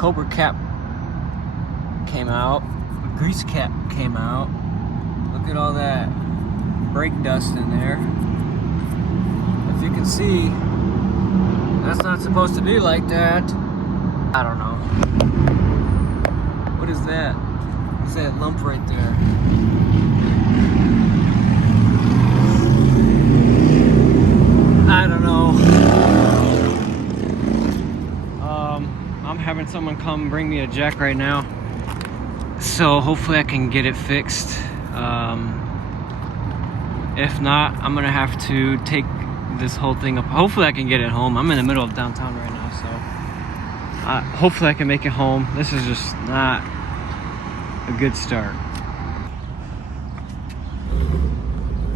Cobra cap came out. The grease cap came out. Look at all that brake dust in there. If you can see, that's not supposed to be like that. I don't know. What is that? What's that lump right there? I don't know. I'm having someone come bring me a jack right now. So hopefully I can get it fixed. If not, I'm gonna have to take this whole thing up. Hopefully I can get it home. I'm in the middle of downtown right now, so hopefully I can make it home. This is just not a good start.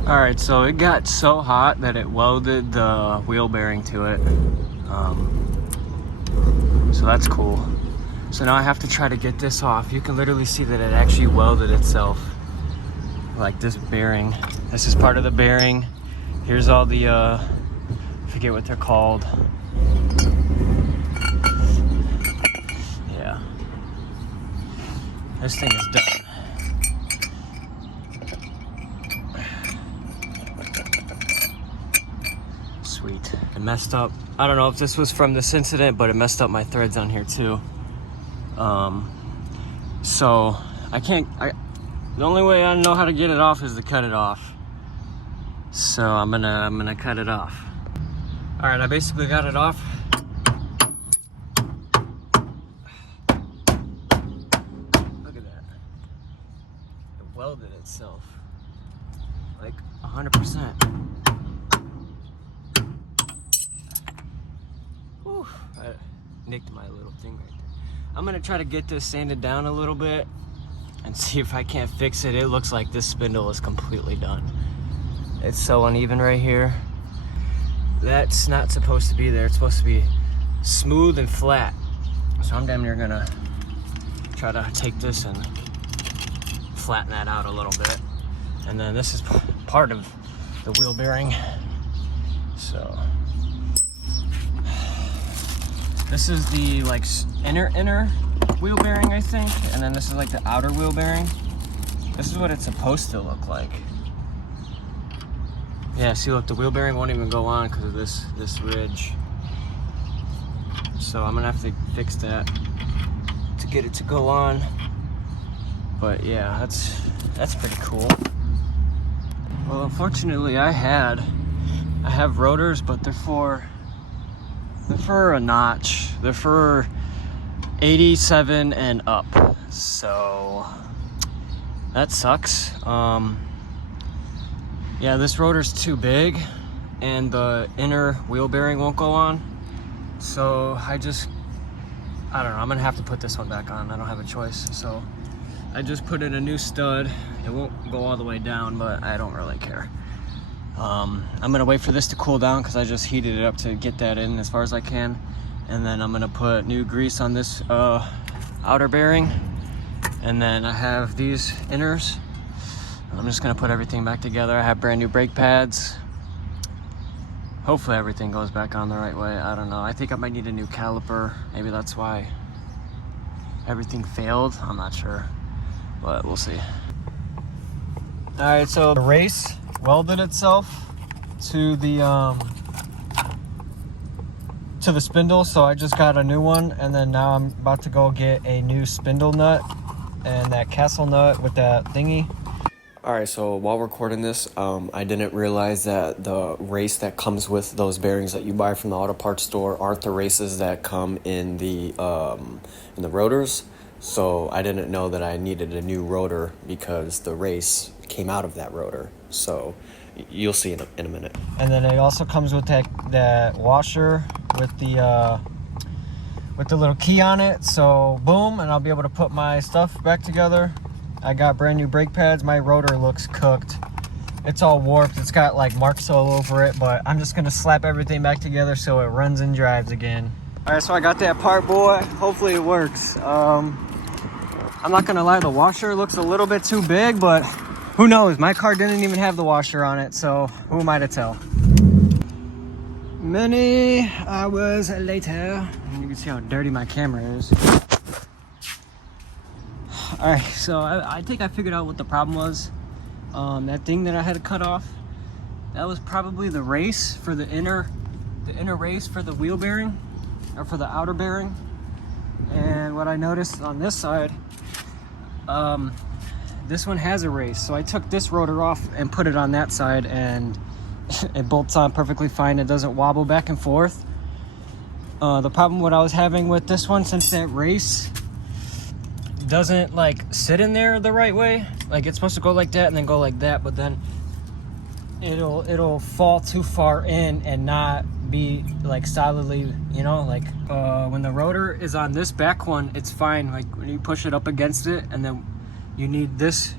All right, so it got so hot that it welded the wheel bearing to it. So that's cool. So now I have to try to get this off. You can literally see that it actually welded itself. Like this bearing. This is part of the bearing. Here's all the, I forget what they're called. Yeah. This thing is done. Sweet. It messed up. I don't know if this was from this incident, but it messed up my threads on here too. So the only way I know how to get it off is to cut it off. So I'm gonna cut it off. All right, I basically got it off. Look at that. It welded itself. Like 100%. Whew, I nicked my little thing right there. I'm gonna try to get this sanded down a little bit and see if I can't fix it. It looks like this spindle is completely done. It's so uneven right here. That's not supposed to be there. It's supposed to be smooth and flat. So I'm damn near gonna try to take this and flatten that out a little bit. And then this is part of the wheel bearing. So this is the like inner wheel bearing, I think, and then this is like the outer wheel bearing. This is what it's supposed to look like. Yeah, see, look, the wheel bearing won't even go on because of this ridge. So I'm gonna have to fix that to get it to go on. But yeah, that's pretty cool. Well, unfortunately, I have rotors, but they're for a notch. They're for 87 and up. So that sucks. Yeah, this rotor's too big and the inner wheel bearing won't go on. So I don't know, I'm gonna have to put this one back on. I don't have a choice. So I just put in a new stud. It won't go all the way down, but I don't really care. I'm gonna wait for this to cool down because I just heated it up to get that in as far as I can. And then I'm gonna put new grease on this outer bearing. And then I have these inners. I'm just gonna put everything back together. I have brand new brake pads. Hopefully everything goes back on the right way. I don't know. I think I might need a new caliper. Maybe that's why everything failed. I'm not sure, but we'll see. All right, so the race welded itself to the spindle, so I just got a new one, and then now I'm about to go get a new spindle nut and that castle nut with that thingy. All right, so while recording this, I didn't realize that the race that comes with those bearings that you buy from the auto parts store aren't the races that come in the rotors. So I didn't know that I needed a new rotor because the race came out of that rotor. So you'll see in a minute. And then it also comes with that washer with the little key on it. So boom, and I'll be able to put my stuff back together. I got brand new brake pads. My rotor looks cooked. It's all warped. It's got like marks all over it, but I'm just gonna slap everything back together so it runs and drives again. All right, so I got that part, boy. Hopefully it works. I'm not gonna lie, the washer looks a little bit too big, but who knows? My car didn't even have the washer on it, so who am I to tell? Many hours later, and you can see how dirty my camera is. All right, so I think I figured out what the problem was. That thing that I had to cut off, that was probably the race for the inner race for the wheel bearing, or for the outer bearing. And what I noticed on this side, this one has a race. So I took this rotor off and put it on that side, and it bolts on perfectly fine. It doesn't wobble back and forth. The problem what I was having with this one, since that race doesn't like sit in there the right way, like it's supposed to go like that and then go like that, but then it'll fall too far in and not be like solidly, you know, like when the rotor is on this back one, it's fine. Like when you push it up against it, and then you need this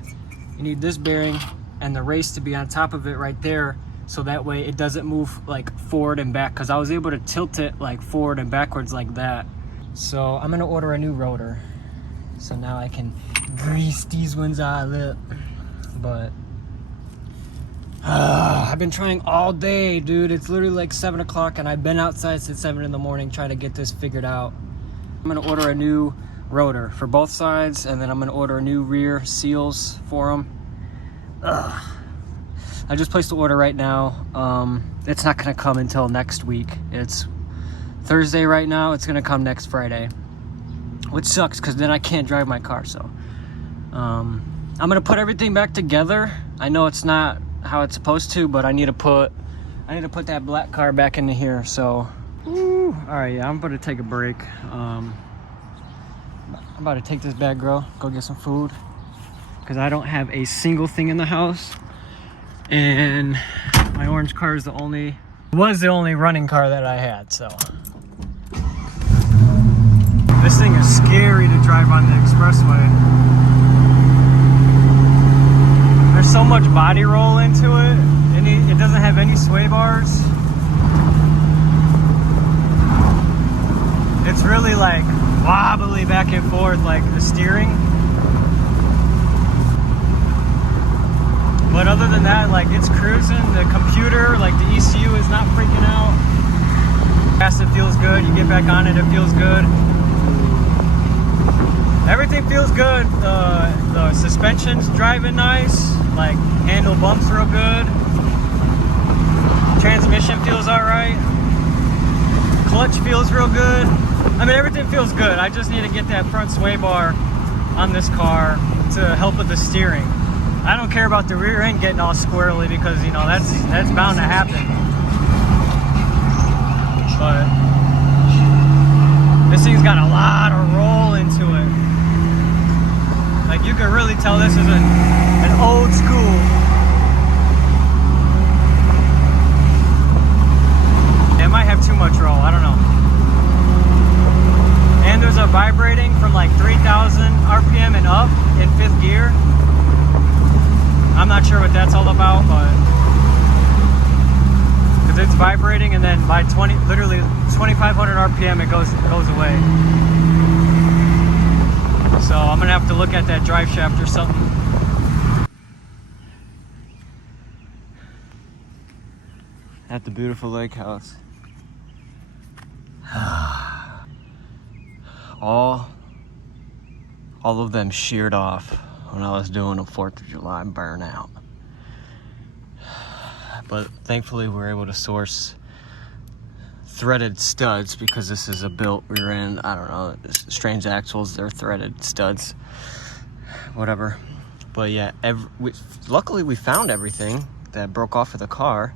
bearing and the race to be on top of it right there, so that way it doesn't move like forward and back, because I was able to tilt it like forward and backwards like that. So I'm gonna order a new rotor, so now I can grease these ones all up. But I've been trying all day, dude. It's literally like 7 o'clock and I've been outside since 7 in the morning trying to get this figured out. I'm gonna order a new rotor for both sides, and then I'm gonna order new rear seals for them. I just placed the order right now. It's not gonna come until next week. It's Thursday right now. It's gonna come next Friday, which sucks because then I can't drive my car. So I'm gonna put everything back together. I know it's not how it's supposed to, but I need to put that black car back into here. So all right, yeah, I'm about to take a break. I'm about to take this bag, girl, go get some food, because I don't have a single thing in the house, and my orange car is the only running car that I had. So this thing is scary to drive on the expressway. There's so much body roll into it, and it doesn't have any sway bars. It's really like wobbly back and forth, like the steering. But other than that, like it's cruising. The computer, like the ECU, is not freaking out. Fast, it feels good. You get back on it, it feels good. Everything feels good. The suspension's driving nice. Like handle bumps real good. Transmission feels all right. Clutch feels real good. I mean, everything feels good. I just need to get that front sway bar on this car to help with the steering. I don't care about the rear end getting all squirrely, because you know that's bound to happen. But this thing's got a lot of roll into it. Like you can really tell this is an old school. It might have too much roll, I don't know. And there's a vibrating from like 3,000 RPM and up in 5th gear. I'm not sure what that's all about, but because it's vibrating, and then by literally 2,500 RPM it goes away. So I'm gonna have to look at that drive shaft or something. At the beautiful lake house. All of them sheared off when I was doing a 4th of July burnout. But thankfully we were able to source threaded studs, because this is a built rear end. I don't know, strange axles, they're threaded studs, whatever. But yeah, luckily we found everything that broke off of the car.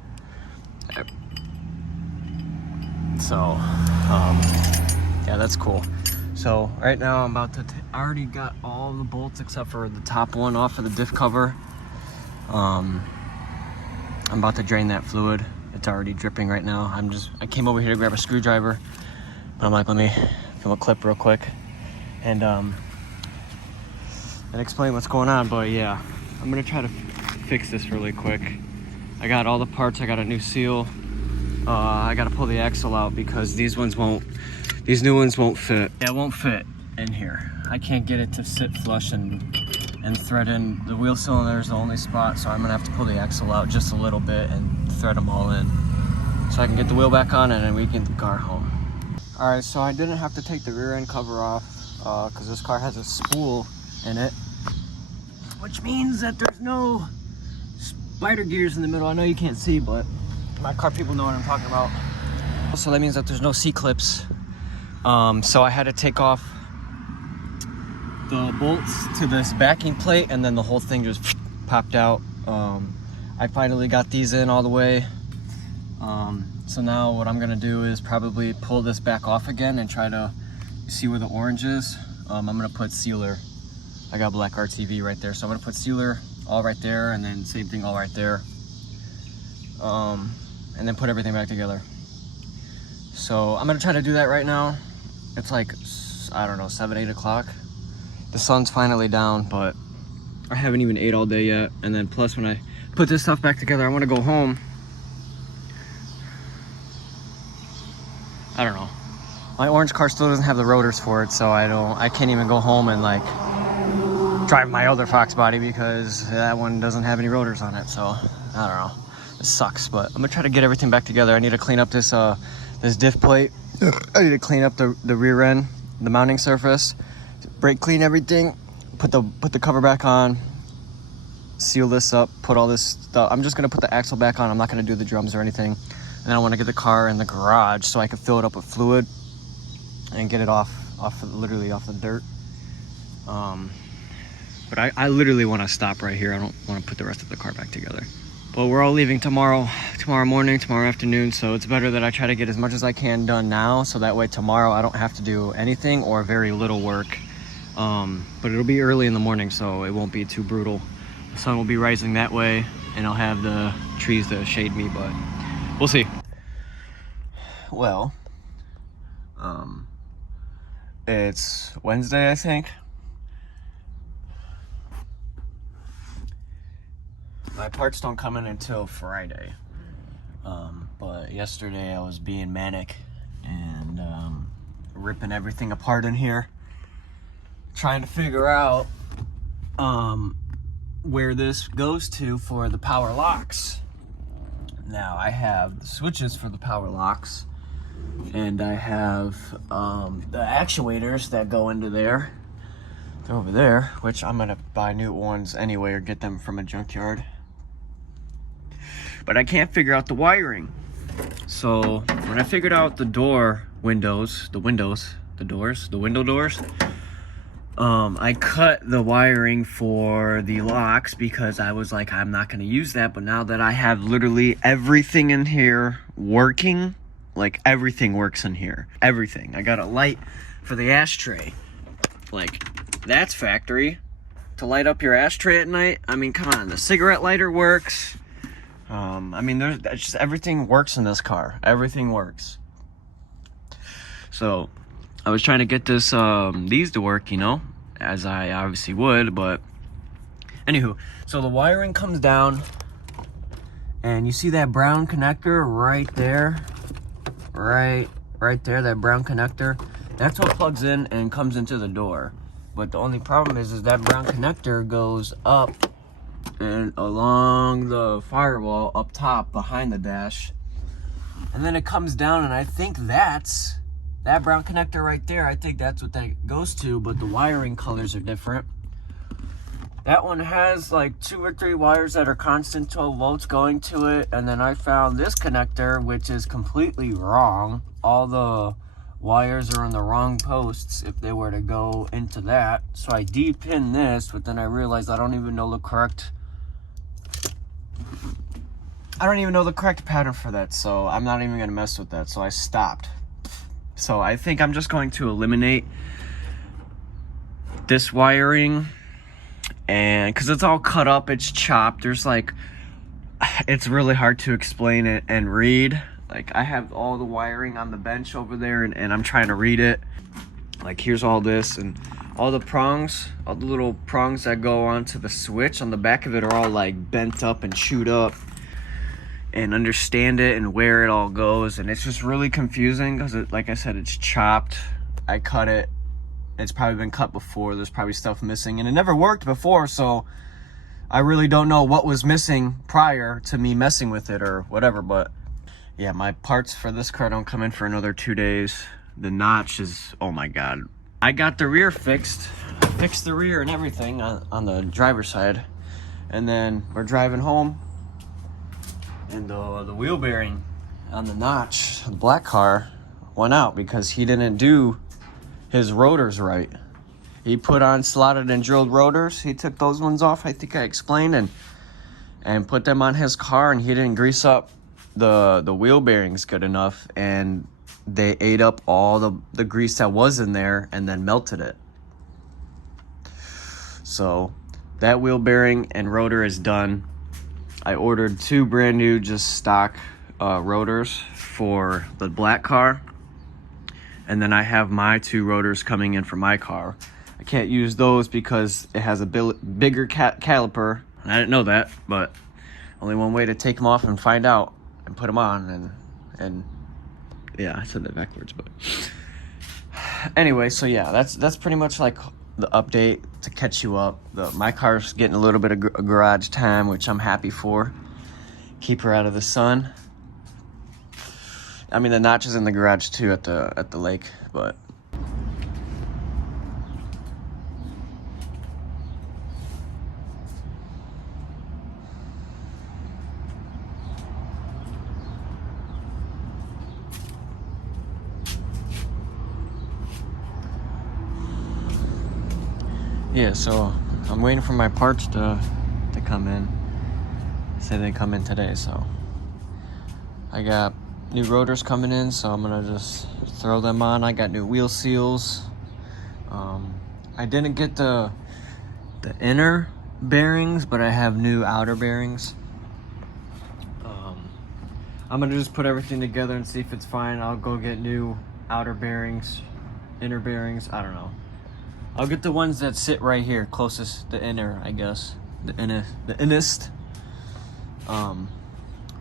So yeah, that's cool. So right now I'm about to I already got all the bolts except for the top one off of the diff cover. I'm about to drain that fluid. It's already dripping right now. I came over here to grab a screwdriver, but I'm like, let me film a clip real quick and explain what's going on. But yeah, I'm gonna try to fix this really quick. I got all the parts. I got a new seal. I gotta pull the axle out because these new ones won't fit. Yeah, it won't fit in here. I can't get it to sit flush and thread in. The wheel cylinder is the only spot, so I'm gonna have to pull the axle out just a little bit and thread them all in so I can get the wheel back on, and then we can get the car home. All right, so I didn't have to take the rear end cover off because this car has a spool in it, which means that there's no spider gears in the middle. I know you can't see, but my car people know what I'm talking about. So that means that there's no C-clips. So I had to take off the bolts to this backing plate, and then the whole thing just popped out. I finally got these in all the way. So now what I'm gonna do is probably pull this back off again and try to see where the orange is. I'm gonna put sealer. I got black RTV right there, so I'm gonna put sealer all right there, and then same thing all right there. And then put everything back together. So I'm gonna try to do that right now. It's like, I don't know, 7, 8 o'clock. The sun's finally down, but I haven't even ate all day yet. And then plus when I put this stuff back together, I wanna go home. I don't know. My orange car still doesn't have the rotors for it, so I can't even go home and like drive my other Fox body because that one doesn't have any rotors on it. So I don't know. It sucks, but I'm gonna try to get everything back together. I need to clean up this this diff plate. I need to clean up the rear end, the mounting surface, brake clean everything, put the cover back on, seal this up, put all this stuff. I'm just gonna put the axle back on. I'm not gonna do the drums or anything. And then I want to get the car in the garage so I can fill it up with fluid and get it literally off the dirt. But I literally want to stop right here. I don't want to put the rest of the car back together. But we're all leaving tomorrow morning, tomorrow afternoon, so it's better that I try to get as much as I can done now, so that way tomorrow I don't have to do anything or very little work. But it'll be early in the morning, so it won't be too brutal. The sun will be rising that way, and I'll have the trees to shade me, but we'll see. Well, it's Wednesday, I think. My parts don't come in until Friday. But yesterday I was being manic and ripping everything apart in here, trying to figure out where this goes to for the power locks. Now I have the switches for the power locks, and I have the actuators that go into there. They're over there, which I'm gonna buy new ones anyway or get them from a junkyard. But I can't figure out the wiring. So when I figured out the window doors, I cut the wiring for the locks because I was like, I'm not gonna use that. But now that I have literally everything in here working, like everything works in here, everything. I got a light for the ashtray, like that's factory to light up your ashtray at night. I mean, come on, the cigarette lighter works. I mean, there's just everything works in this car. Everything works. So I was trying to get these to work, you know, as I obviously would, but anywho, so the wiring comes down and you see that brown connector right there, right there, that brown connector, that's what plugs in and comes into the door. But the only problem is that brown connector goes up and along the firewall up top behind the dash, and then it comes down, and I think that's that brown connector right there. I think that's what that goes to, but the wiring colors are different. That one has like 2 or 3 wires that are constant 12 volts going to it, and then I found this connector which is completely wrong. All the wires are on the wrong posts if they were to go into that. So I de-pinned this, but then I realized I don't even know the correct pattern for that, so I'm not even gonna mess with that. So I stopped. So I think I'm just going to eliminate this wiring, and because it's all cut up, it's chopped, there's like, it's really hard to explain it and read. Like, I have all the wiring on the bench over there, and I'm trying to read it. Like, here's all this, and all the prongs, all the little prongs that go onto the switch on the back of it are all like bent up and chewed up, and understand it and where it all goes. And it's just really confusing because, like I said, it's chopped. I cut it. It's probably been cut before. There's probably stuff missing, and it never worked before, so I really don't know what was missing prior to me messing with it or whatever. But yeah, my parts for this car don't come in for another 2 days. The notch is, oh my god. I got the rear fixed. I fixed the rear and everything on the driver's side. And then we're driving home, and the wheel bearing on the notch, the black car, went out because he didn't do his rotors right. He put on slotted and drilled rotors. He took those ones off, I think I explained, and put them on his car, and he didn't grease up the wheel bearings good enough, and they ate up all the grease that was in there and then melted it. So that wheel bearing and rotor is done. I ordered 2 brand new just stock rotors for the black car, and then I have my 2 rotors coming in for my car. I can't use those because it has a bigger caliper. I didn't know that, but only one way to take them off and find out and put them on. And yeah, I said that backwards, but anyway, so yeah, that's pretty much like the update to catch you up. My car's getting a little bit of garage time, which I'm happy for. Keep her out of the sun. I mean, the notch is in the garage too at the lake, but yeah, so I'm waiting for my parts to come in. Say they come in today, so I got new rotors coming in, so I'm gonna just throw them on. I got new wheel seals. I didn't get the inner bearings, but I have new outer bearings. I'm gonna just put everything together and see if it's fine. I'll go get new outer bearings, inner bearings, I don't know. I'll get the ones that sit right here, closest, the inner, I guess. The innest.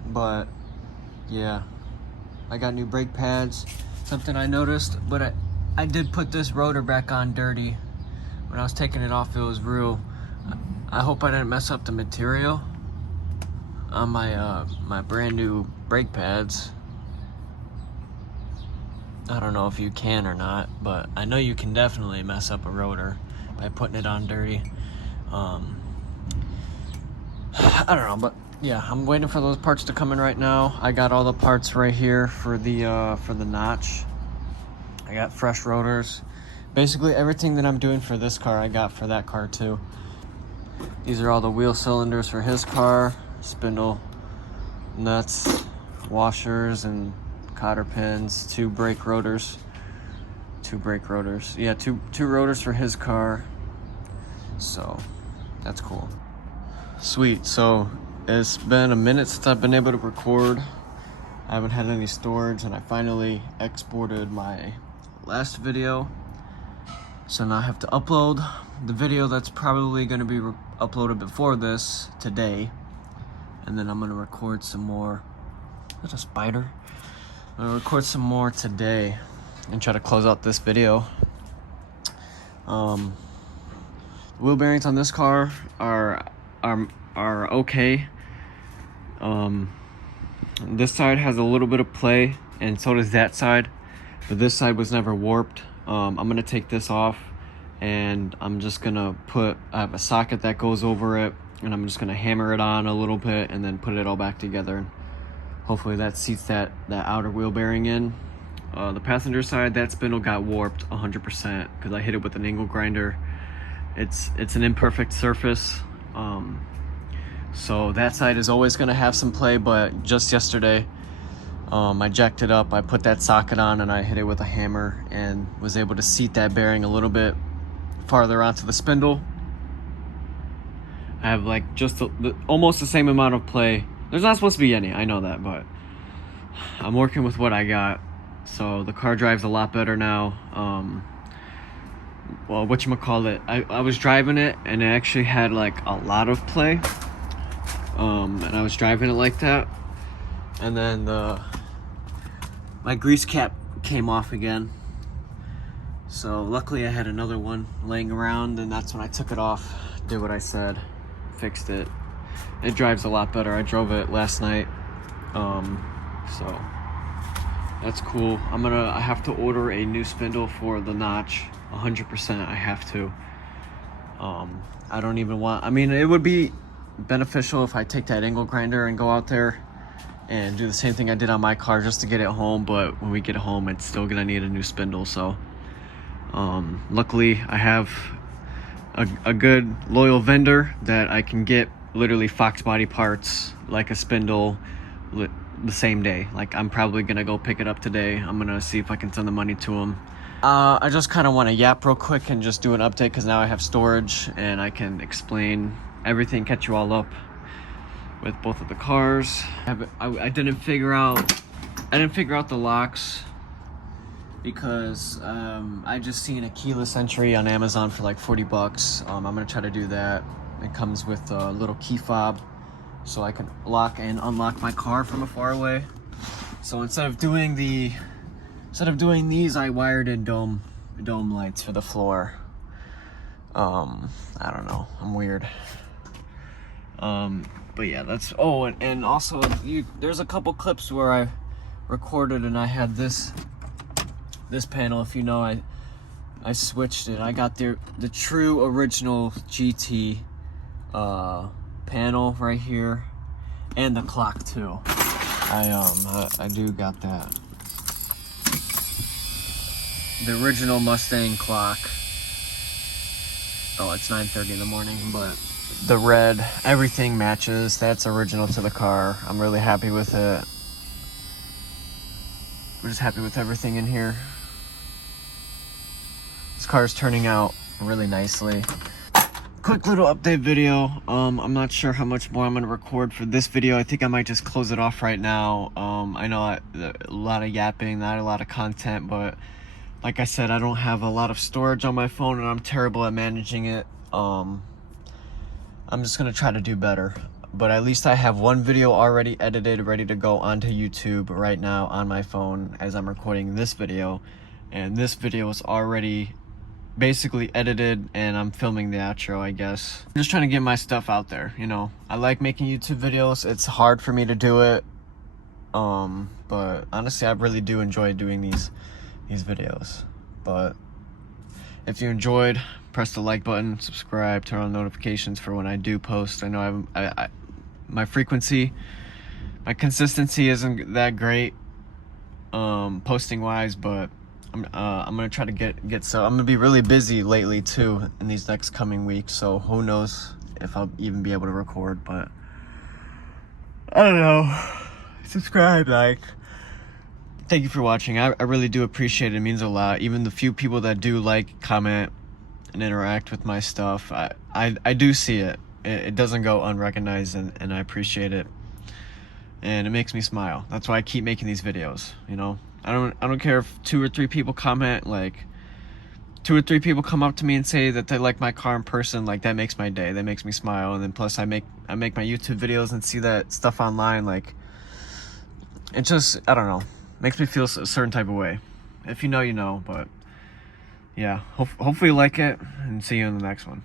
But yeah, I got new brake pads. Something I noticed, but I did put this rotor back on dirty. When I was taking it off, it was real. I hope I didn't mess up the material on my brand new brake pads. I don't know if you can or not, but I know you can definitely mess up a rotor by putting it on dirty. I don't know, but yeah, I'm waiting for those parts to come in right now. I got all the parts right here for the notch. I got fresh rotors. Basically everything that I'm doing for this car, I got for that car too. These are all the wheel cylinders for his car, spindle, nuts, washers, and cotter pins, 2 brake rotors. Yeah, two rotors for his car. So that's cool. Sweet. So it's been a minute since I've been able to record. I haven't had any storage, and I finally exported my last video. So now I have to upload the video that's probably going to be uploaded before this today. And then I'm going to record some more. Is that a spider? I'm gonna record some more today and try to close out this video. The wheel bearings on this car are okay. This side has a little bit of play, and so does that side, but this side was never warped. I'm gonna take this off, and I'm just gonna I have a socket that goes over it, and I'm just gonna hammer it on a little bit and then put it all back together. Hopefully that seats that outer wheel bearing in. The passenger side, that spindle got warped 100% because I hit it with an angle grinder. It's an imperfect surface. So that side is always gonna have some play, but just yesterday, I jacked it up, I put that socket on, and I hit it with a hammer and was able to seat that bearing a little bit farther onto the spindle. I have like just almost the same amount of play. There's not supposed to be any, I know that, but I'm working with what I got. So the car drives a lot better now. Well, whatchamacallit, I was driving it and it actually had like a lot of play. And I was driving it like that. And then my grease cap came off again. So luckily I had another one laying around, and that's when I took it off, did what I said, fixed it. It drives a lot better. I drove it last night, so that's cool. I have to order a new spindle for the notch, 100%. I have to. I don't even want, I mean, it would be beneficial if I take that angle grinder and go out there and do the same thing I did on my car just to get it home, but when we get home, it's still gonna need a new spindle. So luckily I have a good loyal vendor that I can get literally Fox body parts like a spindle the same day. Like, I'm probably gonna go pick it up today. I'm gonna see if I can send the money to him. I just kind of want to yap real quick and just do an update because now I have storage and I can explain everything, catch you all up with both of the cars. I didn't figure out the locks because I just seen a keyless entry on Amazon for like 40 bucks. I'm gonna try to do that. It comes with a little key fob so I can lock and unlock my car from afar away. So instead of doing these, I wired in dome lights for the floor. I don't know, I'm weird. But yeah, that's, oh, and also there's a couple clips where I recorded and I had this panel. If you know, I switched it. I got the true original GT panel right here, and the clock too. I do got that. The original Mustang clock. Oh, it's 9:30 in the morning, but the red, everything matches. That's original to the car. I'm really happy with it. I'm just happy with everything in here. This car is turning out really nicely. Quick little update video. I'm not sure how much more I'm gonna record for this video. I think I might just close it off right now. I know a lot of yapping, not a lot of content, but like I said, I don't have a lot of storage on my phone and I'm terrible at managing it. I'm just gonna try to do better. But at least I have one video already edited, ready to go onto YouTube right now on my phone as I'm recording this video. And this video is already basically edited and I'm filming the outro, I guess. I'm just trying to get my stuff out there, you know. I like making YouTube videos. It's hard for me to do it. But honestly, I really do enjoy doing these videos. But if you enjoyed, press the like button, subscribe, turn on notifications for when I do post. I know my frequency, my consistency isn't that great posting wise, but I'm gonna try to get so I'm gonna be really busy lately too in these next coming weeks, so who knows if I'll even be able to record. But I don't know. Subscribe, like. Thank you for watching. I really do appreciate it. It means a lot. Even the few people that do like, comment, and interact with my stuff, I do see it. It doesn't go unrecognized, and I appreciate it. And it makes me smile. That's why I keep making these videos, you know? I don't care if 2 or 3 people comment, like 2 or 3 people come up to me and say that they like my car in person, like that makes my day. That makes me smile. And then plus I make my YouTube videos and see that stuff online, like it just, I don't know, makes me feel a certain type of way. If you know, you know. But yeah, hopefully you like it, and see you in the next one.